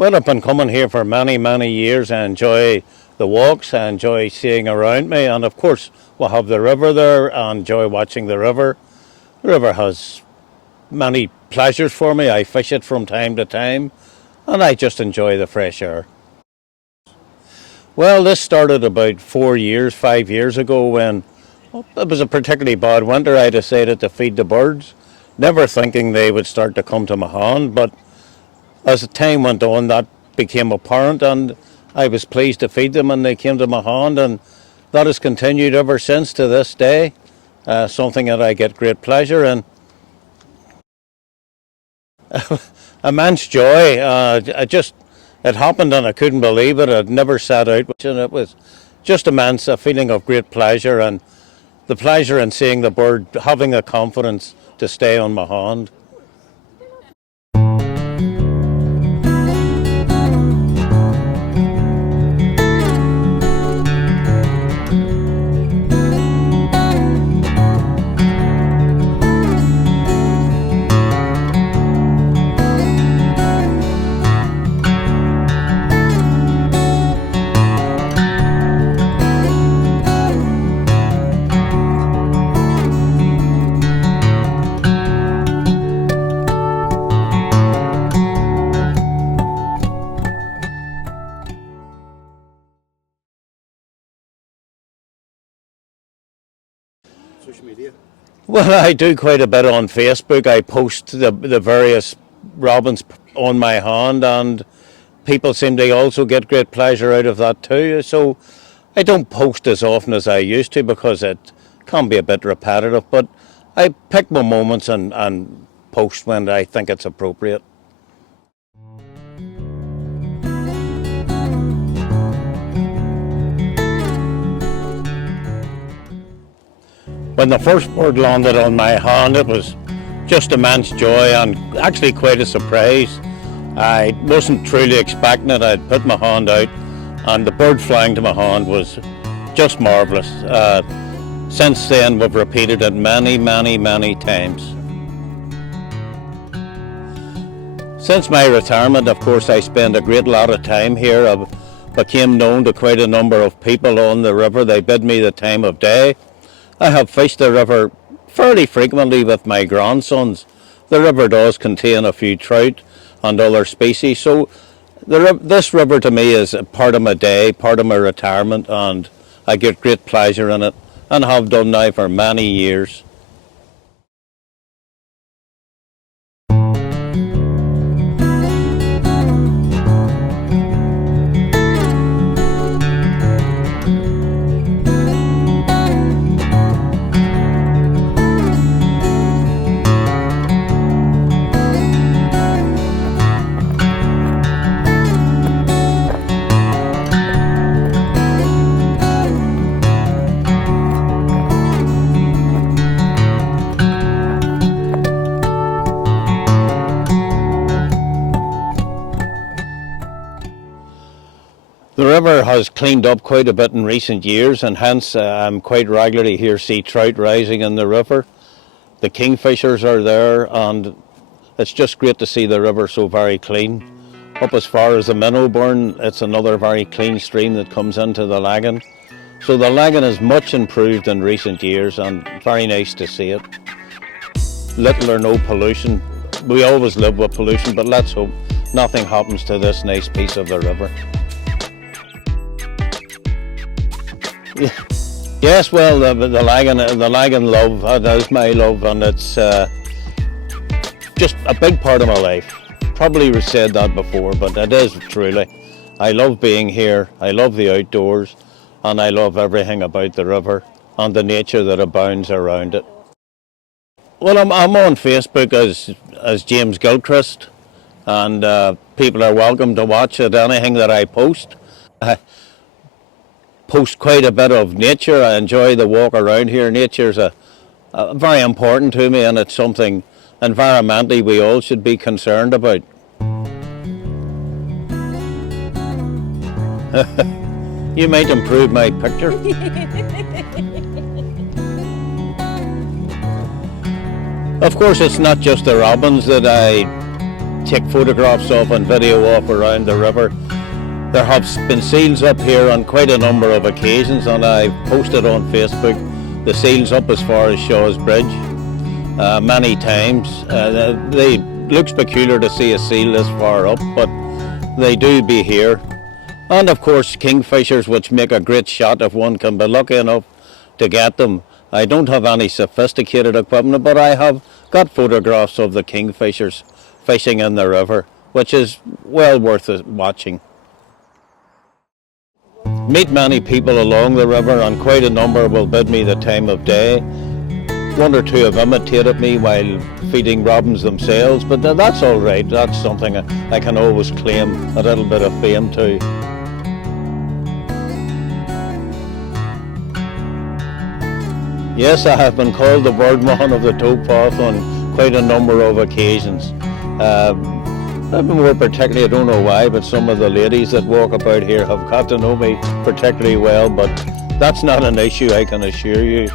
Well, I've been coming here for many, many years. I enjoy the walks, I enjoy seeing around me, and of course we'll have the river there. I enjoy watching the river. The river has many pleasures for me. I fish it from time to time, and I just enjoy the fresh air. Well, this started about 5 years ago when it was a particularly bad winter. I decided to feed the birds, never thinking they would start to come to my hand, but as the time went on, that became apparent, and I was pleased to feed them, and they came to my hand, and that has continued ever since to this day. Something that I get great pleasure in. Immense joy. It happened, and I couldn't believe it. I'd never set out, and it was just immense. A feeling of great pleasure, and the pleasure in seeing the bird having the confidence to stay on my hand. Social media? Well, I do quite a bit on Facebook. I post the various robins on my hand, and people seem to also get great pleasure out of that too. So I don't post as often as I used to because it can be a bit repetitive, but I pick my moments and post when I think it's appropriate. When the first bird landed on my hand, it was just immense joy and actually quite a surprise. I wasn't truly expecting it. I'd put my hand out, and the bird flying to my hand was just marvellous. Since then, we've repeated it many, many, many times. Since my retirement, of course, I spend a great lot of time here. I became known to quite a number of people on the river. They bid me the time of day. I have fished the river fairly frequently with my grandsons. The river does contain a few trout and other species, so this river to me is a part of my day, part of my retirement, and I get great pleasure in it, and have done now for many years. The river has cleaned up quite a bit in recent years, and hence I'm quite regularly here see trout rising in the river. The kingfishers are there, and it's just great to see the river so very clean. Up as far as the Minnowburn, it's another very clean stream that comes into the Lagan. So the Lagan is much improved in recent years, and very nice to see it. Little or no pollution. We always live with pollution, but let's hope nothing happens to this nice piece of the river. Yes, well, the Lagan love, that is my love, and it's just a big part of my life. Probably said that before, but it is truly. I love being here, I love the outdoors, and I love everything about the river and the nature that abounds around it. Well, I'm on Facebook as James Gilchrist, and people are welcome to watch it, anything that I post. Post quite a bit of nature. I enjoy the walk around here. Nature's very important to me, and it's something environmentally we all should be concerned about. You might improve my picture. Of course, it's not just the robins that I take photographs of and video of around the river. There have been seals up here on quite a number of occasions, and I've posted on Facebook the seals up as far as Shaw's Bridge many times. It looks peculiar to see a seal this far up, but they do be here. And of course kingfishers, which make a great shot if one can be lucky enough to get them. I don't have any sophisticated equipment, but I have got photographs of the kingfishers fishing in the river, which is well worth watching. Meet many people along the river, and quite a number will bid me the time of day. One or two have imitated me while feeding robins themselves, but that's all right. That's something I can always claim a little bit of fame to. Yes, I have been called the birdman of the towpath on quite a number of occasions. More particularly, I don't know why, but some of the ladies that walk about here have got to know me particularly well, but that's not an issue, I can assure you.